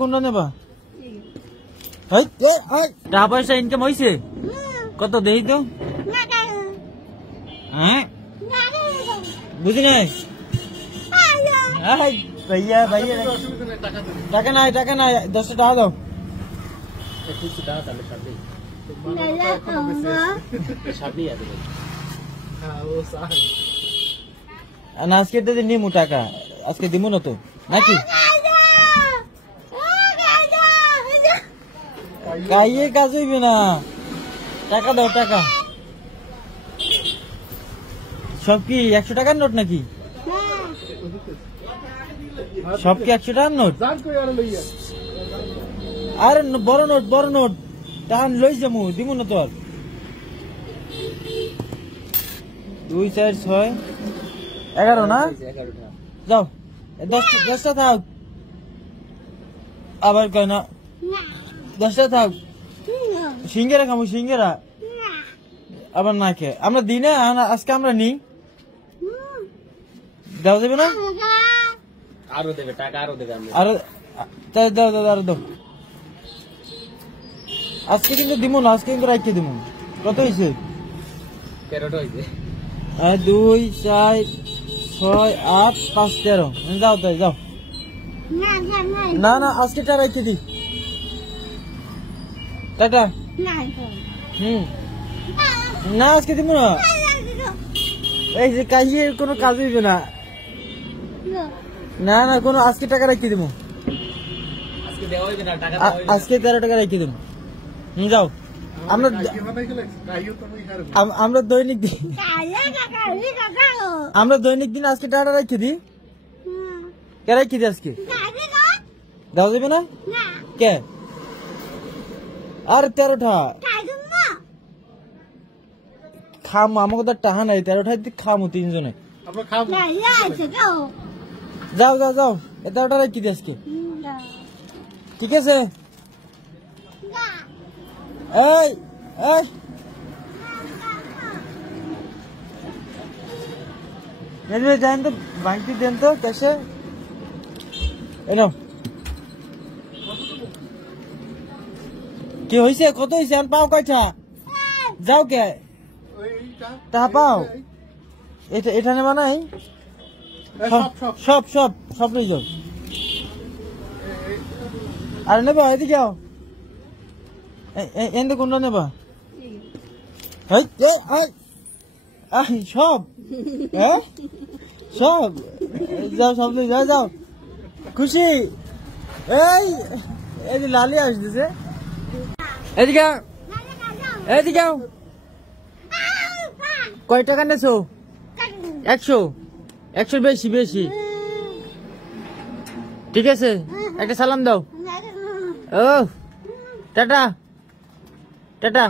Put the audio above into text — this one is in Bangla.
কোনটা নেবা? টাকা পয়সা ইনকাম হয়েছে কত দেই তো? হ্যাঁ বুঝি নাই। ভাইয়া ভাইয়া টাকা নাই, টাকা নাই, 10 টাকা দাও। আজকে তো নিমু টাকা, আজকে দিমু না তো নাকি? গাইয়ে কাজ হইবে না, টাকা দাও টাকা। সব কি 100 টাকার নোট নাকি? সব কি 100 টাকার নোট? আরে বড় নোট, বড় নোট, টাকা লই যাবো, দিমু না তোর। 2 4 6 11 না? যাও 10টা থাক, আবার কয় না 10টা থাক। সিঙ্গেরা খামু, সিঙ্গেরা আবার না খেয়ে আমরা দিই না, আজকে আমরা নিই। দেওয়া যাবে না? আরো দেবে টাকা, আরো দেবে। আরো দাও দাও আরো দাও। আজকে কিন্তু দিব না, আজকে কিন্তু রাখিয়ে দিব। কত হয়েছে? 13টা হয়েছে। 2 4 6 8 5 13। যাও তাই যাও। না না আজকে টা রাখিয়ে দি। টাটা। না আজকে দিব না, এই যে কাজের কোনো কাজ হইবে না। না না কোনো, আজকে টাকা রাখিয়ে দিব। আজকে দেওয়া হইবে না টাকা, আজকে 13 টাকা রাখিয়ে দিব। যাও। আমরা দৈনিক দিন, আমরা দৈনিক দিন আজকে টাকা রাখিয়ে দিই। কে রাখিয়ে দিই আজকে? দেওয়া যাবে না কে? আর 13টা খাম, আমাকে তো টাকা নাই। 13টা খামো 3 জনে। যাও যাও যাও, 13টা রাখিয়ে দিই আজকে, ঠিক আছে? এই এই যান তো, ভাঙতি দেন তো ক্যাশে। কি হয়েছে? কত হয়েছে? আর পাও কয়টা? যাও কে টাকা পাও? এটা নেবা নাই? সব সব সব নিয়ে যাও। আর নেবা? এদিকে যাও। এনে কোনটা নেবা? সব সব যাও, সব নিয়ে যাও যাও। খুশি? এই লালি আসতেছে, এদিকে এদিকে। কয় টাকা নেছো? 100। 100 বেশি বেশি, ঠিক আছে? একটা সালাম দাও। ও টাটা টাটা।